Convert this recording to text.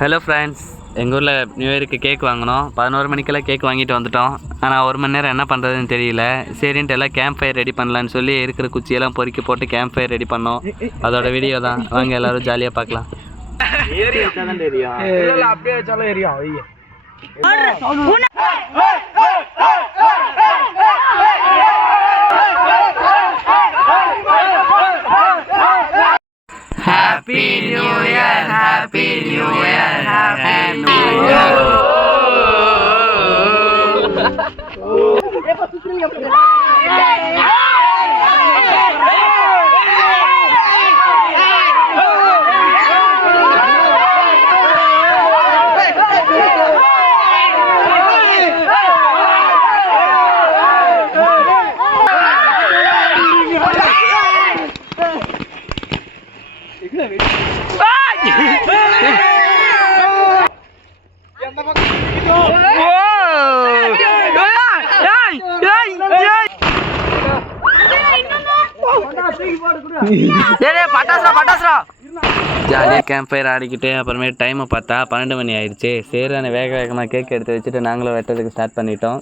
Hello friends, எங்கள் ஊரில் new இயருக்கு கேக் வாங்கினோம். 11 மணிக்கெல்லாம் கேக் வாங்கிட்டு வந்துட்டோம். ஆனால் 1 மணி நேரம் என்ன பண்ணுறதுன்னு தெரியல. சரின்ட்டு எல்லாம் கேம்ப் ஃபயர் ரெடி பண்ணலான்னு சொல்லி இருக்கிற குச்சியெல்லாம் பொறுக்கி போட்டு கேம்ப் ஃபயர் ரெடி பண்ணோம். அதோட வீடியோ தான், வாங்க எல்லோரும் ஜாலியாக பார்க்கலாம். Happy New Year, Happy New Year, Happy New Year. ஜாலியாக கேம்ப் ஃபயர் ஆடிக்கிட்டு அப்புறமே டைமை பார்த்தா 12 மணி ஆயிடுச்சு. சரி, நான் வேக வேகமாக கேக் எடுத்து வச்சுட்டு நாங்களும் வெட்டுறதுக்கு ஸ்டார்ட் பண்ணிட்டோம்.